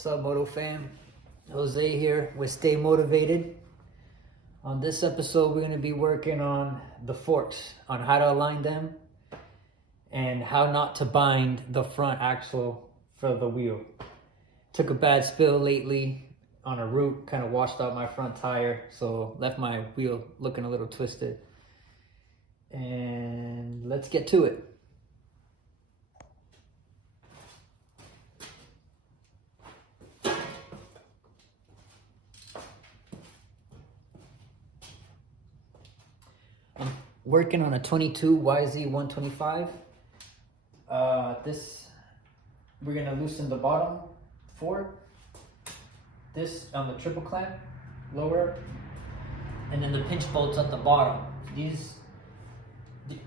What's up, Moto fam? Jose here with Stay Motivated. On this episode, we're going to be working on the forks, on how to align them and how not to bind the front axle for the wheel. Took a bad spill lately on a route, kind of washed out my front tire, so left my wheel looking a little twisted. And let's get to it. I'm working on a 22 YZ125. We're gonna loosen the bottom fork. This on the triple clamp, lower, and then the pinch bolts at the bottom.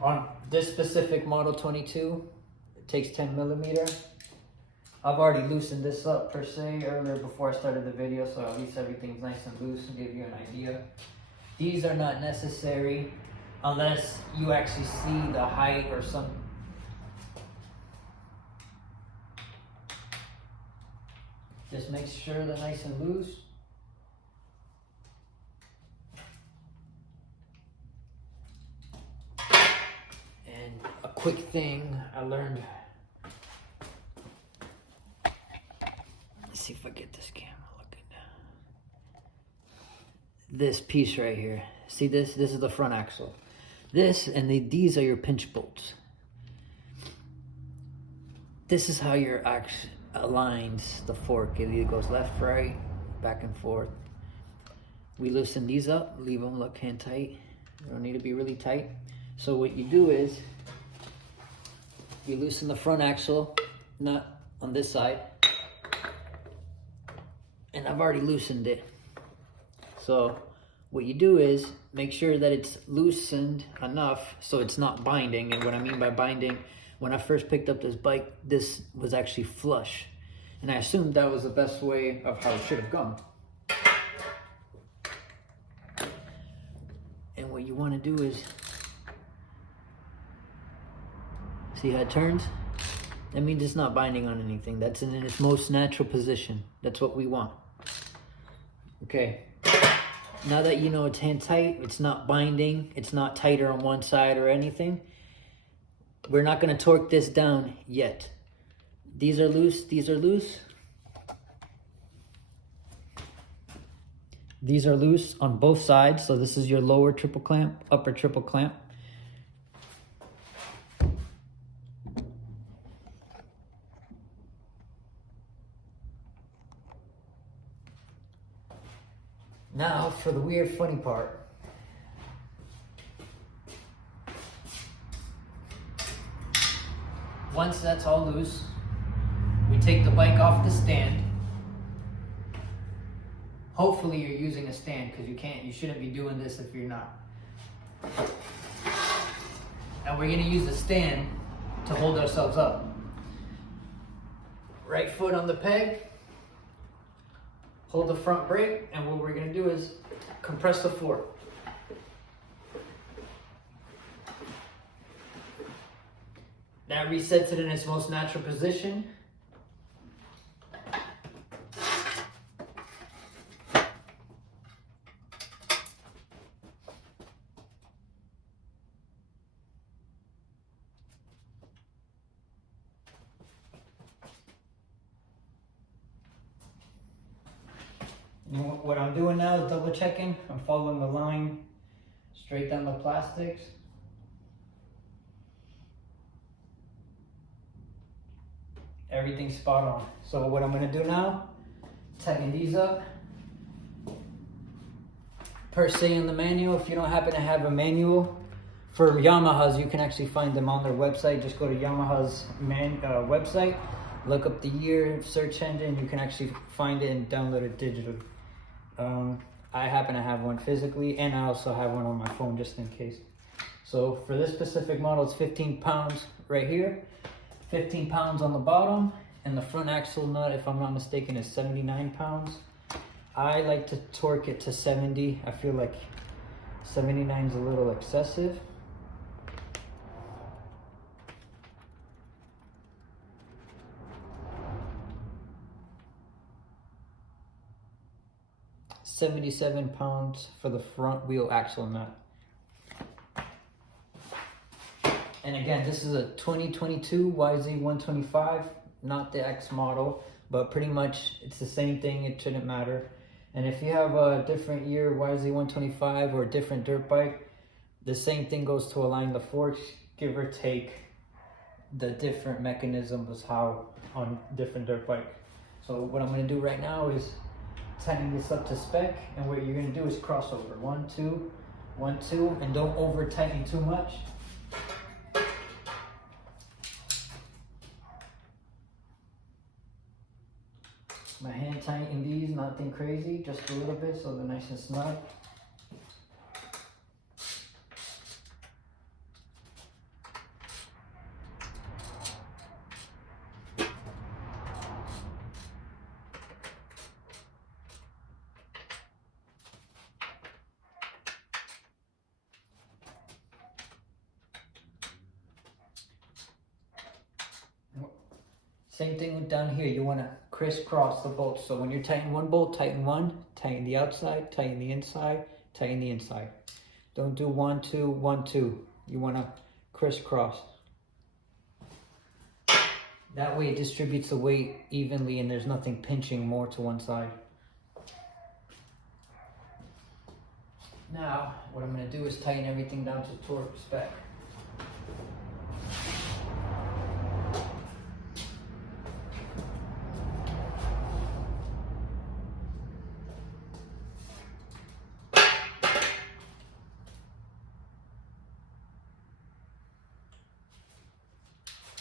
On this specific model 22, it takes 10 millimeter. I've already loosened this up per se earlier before I started the video, so at least everything's nice and loose and give you an idea. These are not necessary unless you actually see the height or some. Just make sure they're nice and loose. And a quick thing I learned. Let's see if I get this camera looking. This piece right here. See this? This is the front axle. This and these are your pinch bolts. This is how your axle aligns the fork. It either goes left, right, back and forth. We loosen these up, leave them look hand tight. They don't need to be really tight. So what you do is you loosen the front axle nut on this side, and I've already loosened it. So what you do is make sure that it's loosened enough so it's not binding. And what I mean by binding, when I first picked up this bike, this was actually flush. And I assumed that was the best way of how it should have gone. And what you want to do is, see how it turns? That means it's not binding on anything. That's in its most natural position. That's what we want. Okay. Now that you know it's hand tight, it's not binding, it's not tighter on one side or anything, we're not going to torque this down yet. These are loose, these are loose. These are loose on both sides, so this is your lower triple clamp, upper triple clamp. Now for the weird funny part. Once that's all loose, we take the bike off the stand. Hopefully you're using a stand, because you shouldn't be doing this if you're not. And we're gonna use the stand to hold ourselves up. Right foot on the peg, hold the front brake, and what we're gonna do is compress the fork. That resets it in its most natural position. What I'm doing now is double checking. I'm following the line straight down the plastics. Everything's spot on. So what I'm gonna do now, tighten these up. Per se in the manual, if you don't happen to have a manual, for Yamahas, you can actually find them on their website. Just go to Yamaha's website, look up the year, search engine, you can actually find it and download it digitally. I happen to have one physically, and I also have one on my phone just in case. So for this specific model, it's 15 pounds right here, 15 pounds on the bottom, and the front axle nut, if I'm not mistaken, is 79 pounds. I like to torque it to 70. I feel like 79 is a little excessive. 77 pounds for the front wheel axle nut. And again, this is a 2022 YZ125, not the X model, but pretty much it's the same thing. It shouldn't matter. And if you have a different year YZ125 or a different dirt bike, the same thing goes to align the forks, give or take the different mechanisms how on different dirt bike. So what I'm going to do right now is tighten this up to spec, and what you're going to do is crossover 1 2 1 2, and don't over tighten too much. My hand tighten these, nothing crazy, just a little bit so they're nice and snug. Same thing with down here, you want to crisscross the bolts. So when you're tightening one bolt, tighten one, tighten the outside, tighten the inside, tighten the inside. Don't do 1 2 1 2. You want to crisscross. That way it distributes the weight evenly and there's nothing pinching more to one side. Now, what I'm going to do is tighten everything down to torque spec.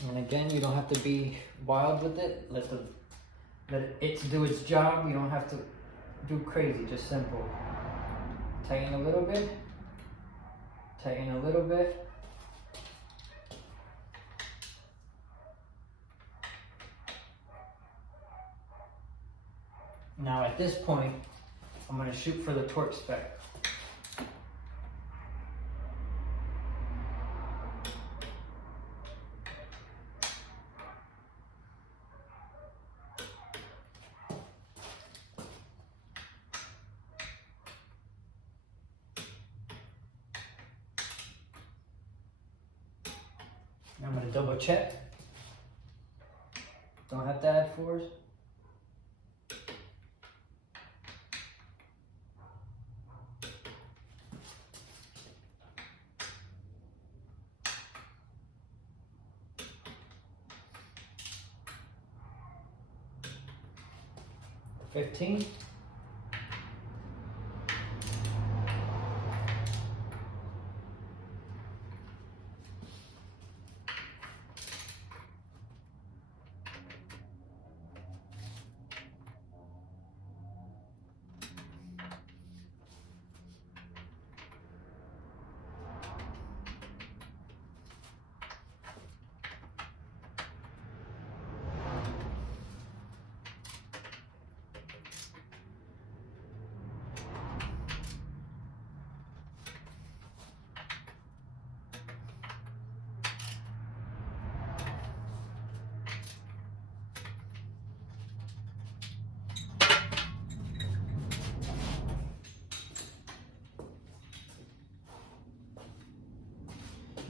And again, you don't have to be wild with it. Let it do its job. You don't have to do crazy, just simple. Tighten a little bit, tighten a little bit. Now at this point, I'm going to shoot for the torque spec. I'm going to double check. Don't have to add fours. $15.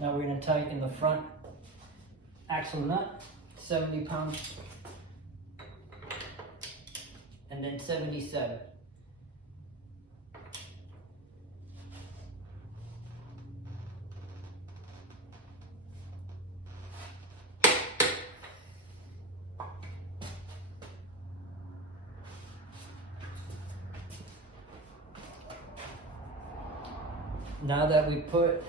Now we're going to tighten the front axle nut, 70 pounds, and then 77. Now that we put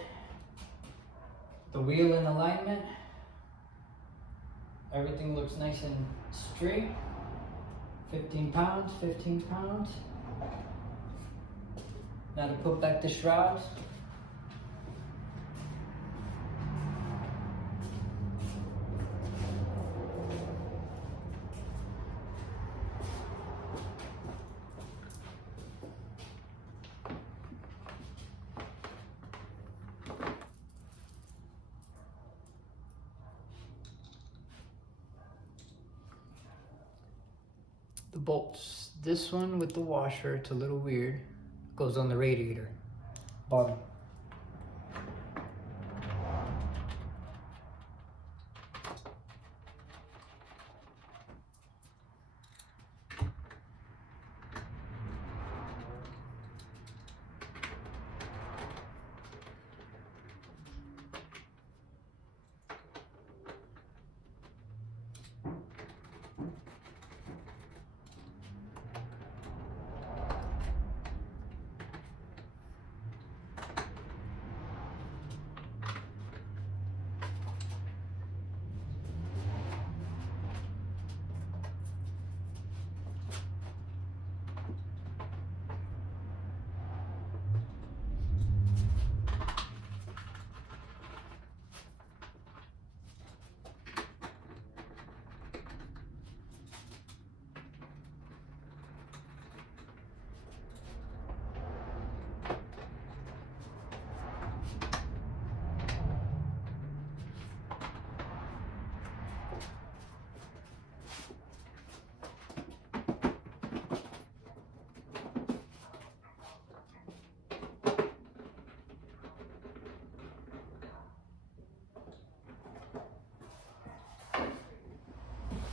the wheel in alignment, everything looks nice and straight. 15 pounds, 15 pounds. Now to put back the shrouds. the bolts. This one with the washer, it's a little weird, goes on the radiator bottom.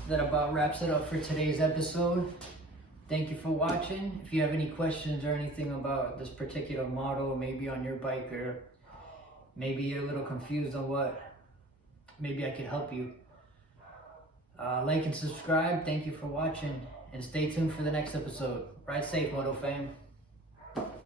That about wraps it up for today's episode. Thank you for watching. If you have any questions or anything about this particular model, maybe on your bike, or maybe you're a little confused on what, maybe I could help you. Like and subscribe. Thank you for watching, and stay tuned for the next episode. Ride safe, Moto fam.